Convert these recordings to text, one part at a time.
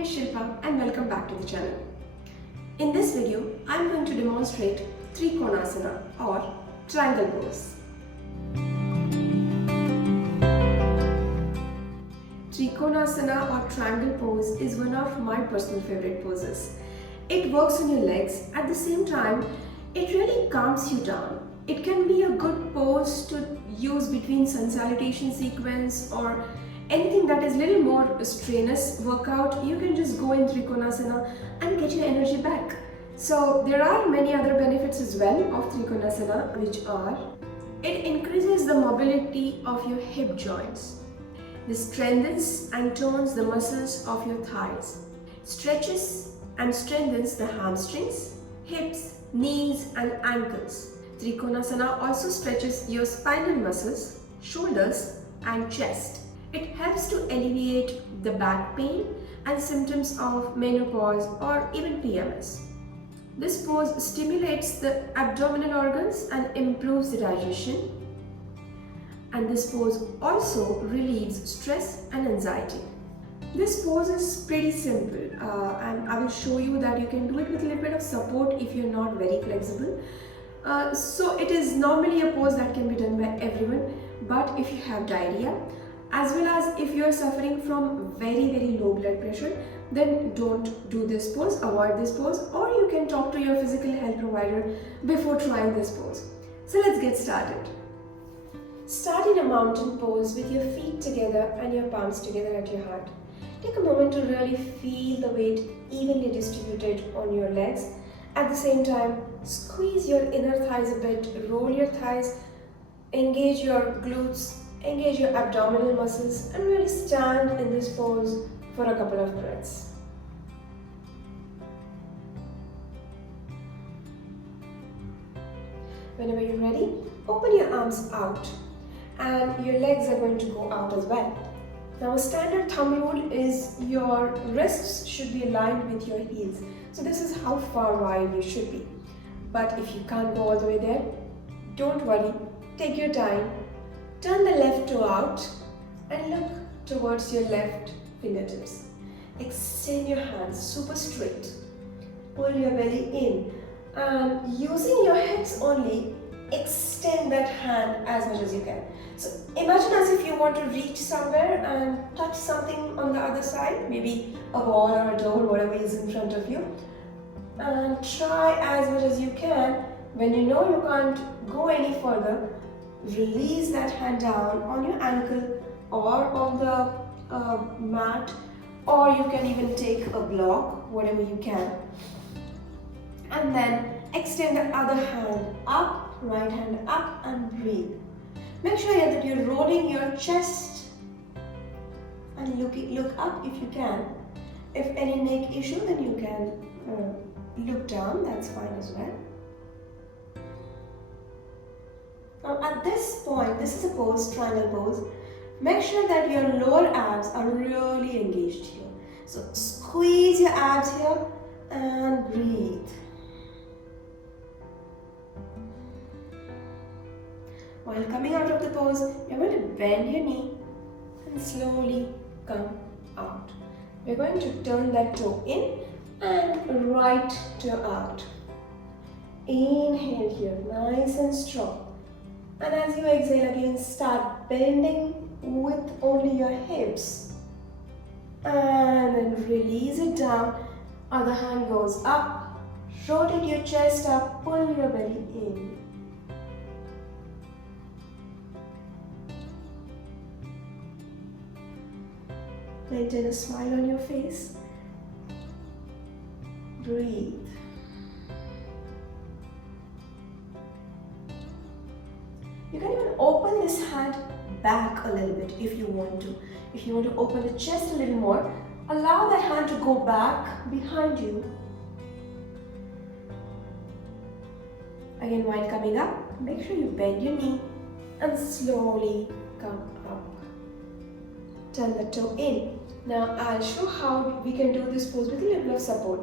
name is Shilpa and welcome back to the channel. In this video, I am going to demonstrate Trikonasana or triangle pose. Trikonasana or triangle pose is one of my personal favorite poses. It works on your legs. At the same time, it really calms you down. It can be a good pose to use between sun salutation sequence or anything that is a little more strenuous workout. You can just go in Trikonasana and get your energy back. So there are many other benefits as well of Trikonasana, which are: it increases the mobility of your hip joints. This strengthens and tones the muscles of your thighs, stretches and strengthens the hamstrings, hips, knees and ankles. Trikonasana also stretches your spinal muscles, shoulders and chest. It helps to alleviate the back pain and symptoms of menopause or even PMS. This pose stimulates the abdominal organs and improves the digestion. And this pose also relieves stress and anxiety. This pose is pretty simple and I will show you that you can do it with a little bit of support if you're not very flexible. So it is normally a pose that can be done by everyone, but if you have diarrhea, as well as if you are suffering from very low blood pressure, then don't do this pose, avoid this pose, or you can talk to your physical health provider before trying this pose. So let's get started. Start in a mountain pose with your feet together and your palms together at your heart. Take a moment to really feel the weight evenly distributed on your legs. At the same time, squeeze your inner thighs a bit, roll your thighs, engage your glutes, engage your abdominal muscles, and really stand in this pose for a couple of breaths. Whenever you're ready, open your arms out and your legs are going to go out as well. Now, a standard thumb rule is your wrists should be aligned with your heels. So this is how far wide you should be. But if you can't go all the way there, don't worry, take your time. Turn the left toe out and look towards your left fingertips. Extend your hands super straight. Pull your belly in and using your hips only, extend that hand as much as you can. So imagine as if you want to reach somewhere and touch something on the other side, maybe a wall or a door, whatever is in front of you. And try as much as you can. When you know you can't go any further, release that hand down on your ankle or on the mat, or you can even take a block, whatever you can. And then extend the other hand up, right hand up, and breathe. Make sure that you're rolling your chest and look up if you can. If any neck issue, then you can look down, that's fine as well. Now at this point, this is a pose, triangle pose. Make sure that your lower abs are really engaged here. So squeeze your abs here and breathe. While coming out of the pose, you're going to bend your knee and slowly come out. We're going to turn that toe in and right toe out. Inhale here, nice and strong. And as you exhale again, start bending with only your hips. And then release it down. Other hand goes up. Rotate your chest up, pull your belly in. Maintain a smile on your face. Breathe. You can even open this hand back a little bit if you want to. If you want to open the chest a little more, allow that hand to go back behind you. Again, while coming up, make sure you bend your knee and slowly come up. Turn the toe in. Now I'll show how we can do this pose with a little bit of support.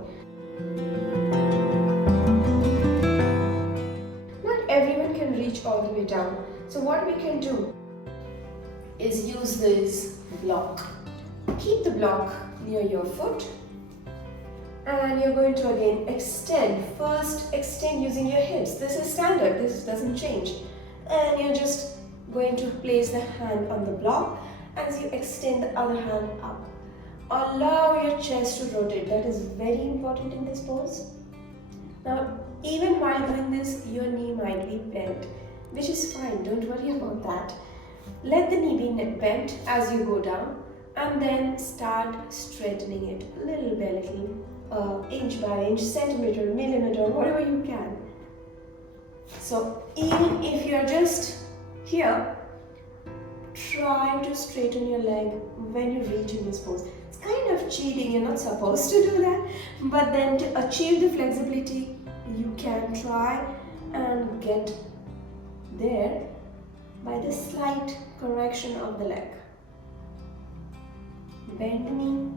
Not everyone can reach all the way down. So what we can do is use this block. Keep the block near your foot And you're going to again extend. First, extend using your hips. This is standard, this doesn't change. And you're just going to place the hand on the block as you extend the other hand up. Allow your chest to rotate. That is very important in this pose. Now, even while doing this, your knee might be bent, which is fine. Don't worry about that. Let the knee be bent as you go down, and then start straightening it little by little, inch by inch, centimeter, millimeter, whatever you can. So even if you're just here, try to straighten your leg when you reach in this pose. It's kind of cheating, you're not supposed to do that, but then to achieve the flexibility, you can try and get there by the slight correction of the leg. Bend the knee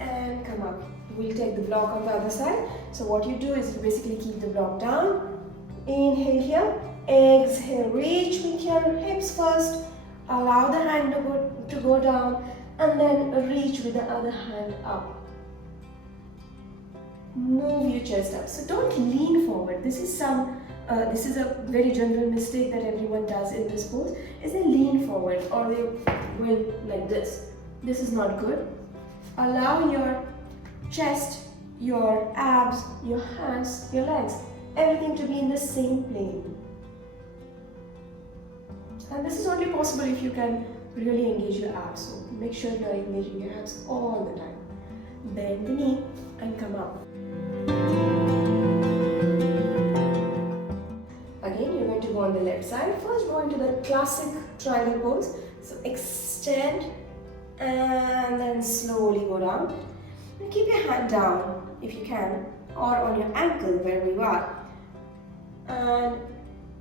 and come up. We'll take the block on the other side. So what you do is you basically keep the block down. Inhale here, exhale, reach with your hips first. Allow the hand to go down, and then reach with the other hand up. Move your chest up. So don't lean forward. This is a very general mistake that everyone does in this pose, is they lean forward or they will like this. This is not good. Allow your chest, your abs, your hands, your legs, everything to be in the same plane. And this is only possible if you can really engage your abs. So make sure you are engaging your abs all the time. Bend the knee and come up. Again, you're going to go on the left side. First, go into the classic triangle pose. So extend and then slowly go down. And keep your hand down if you can, or on your ankle wherever you are. And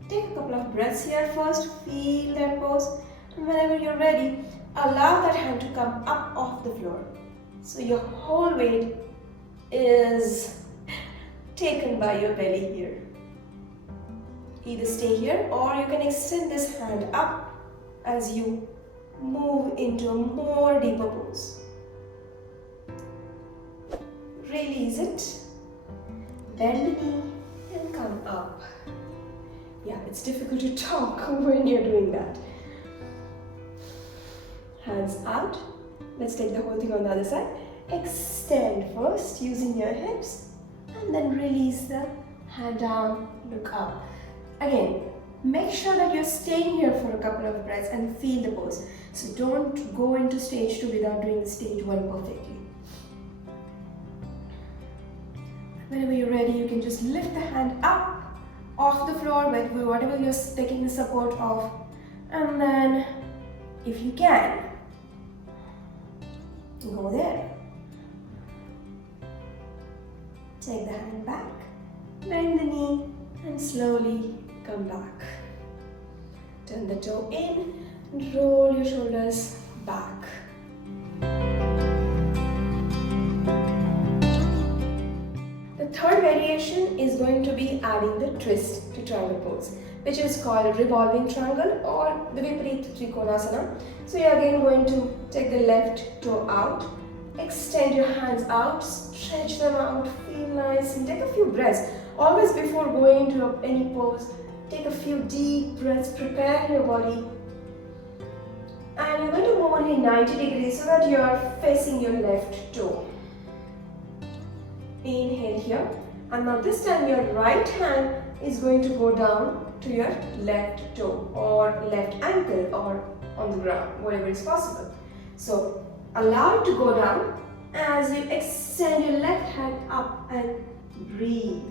take a couple of breaths here first. Feel that pose. And whenever you're ready, allow that hand to come up off the floor. So your whole weight is taken by your belly here. Either stay here or you can extend this hand up as you move into a more deeper pose. Release it. Bend the knee and come up. Yeah, it's difficult to talk when you're doing that. Hands out. Let's take the whole thing on the other side. Extend first using your hips and then release the hand down, look up. Again, make sure that you're staying here for a couple of breaths and feel the pose. So don't go into stage 2 without doing the stage 1 perfectly. Whenever you're ready, you can just lift the hand up off the floor, whatever you're taking the support of, and then if you can, go there. Take the hand back, bend the knee, and slowly come back. Turn the toe in and roll your shoulders back. The third variation is going to be adding the twist to triangle pose, which is called revolving triangle or the Viparita Trikonasana. So you're again going to take the left toe out, extend your hands out, stretch them out, feel nice, and take a few breaths. Always before going into any pose, take a few deep breaths, prepare your body. And you're going to move only 90 degrees so that you are facing your left toe. Inhale here, and now this time your right hand is going to go down to your left toe or left ankle or on the ground, whatever is possible. So allow it to go down as you extend your left hand up and breathe.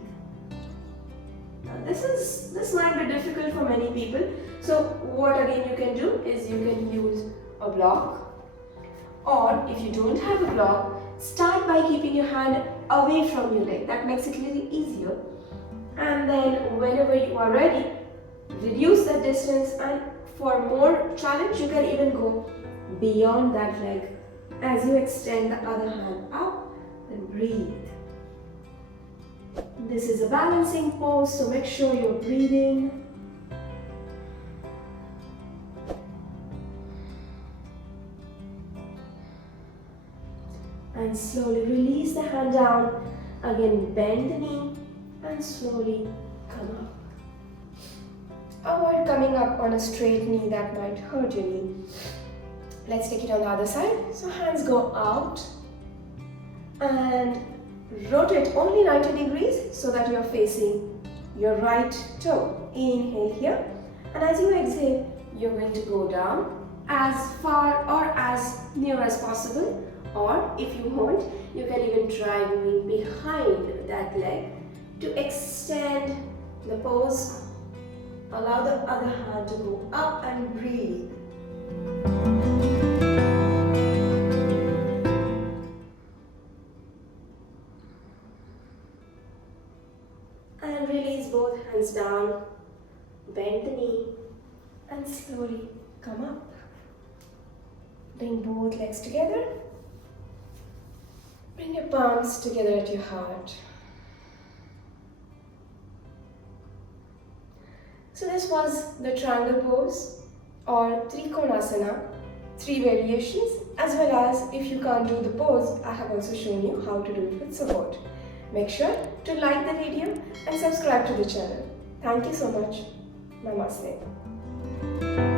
Now this might be difficult for many people. So what again you can do is you can use a block, or if you don't have a block, start by keeping your hand away from your leg. That makes it a little easier. And then whenever you are ready, reduce the distance, and for more challenge you can even go beyond that leg as you extend the other hand up and breathe. This is a balancing pose, so make sure you're breathing. And slowly release the hand down Again, bend the knee and slowly come up. Avoid coming up on a straight knee, that might hurt your knee. Let's take it on the other side. So hands go out and rotate only 90 degrees so that you are facing your right toe. Inhale here, and as you exhale, you're going to go down as far or as near as possible, or if you want, you can even try going behind that leg to extend the pose. Allow the other hand to go up and breathe. And release both hands down, bend the knee and slowly come up. Bring both legs together. Bring your palms together at your heart. So this was the triangle pose or Trikonasana, 3 variations, as well as if you can't do the pose, I have also shown you how to do it with support. Make sure to like the video and subscribe to the channel. Thank you so much. Namaste.